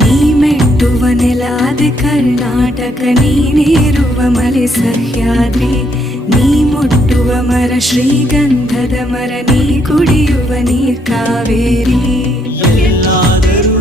ನೀ ಮೆಟ್ಟುವ ನೆಲಾದೆ ಕರ್ನಾಟಕ, ನೀನೇರುವ ಮಲೆ ಸಹ್ಯಾದ್ರಿ, ನೀ ಮುಟ್ಟುವ ಮರ ಶ್ರೀಗಂಧದ ಮರ, ನೀ ಕುಡಿಯುವ ನೀರ್ ಕಾವೇರಿ. ಎಲ್ಲಾದರೂ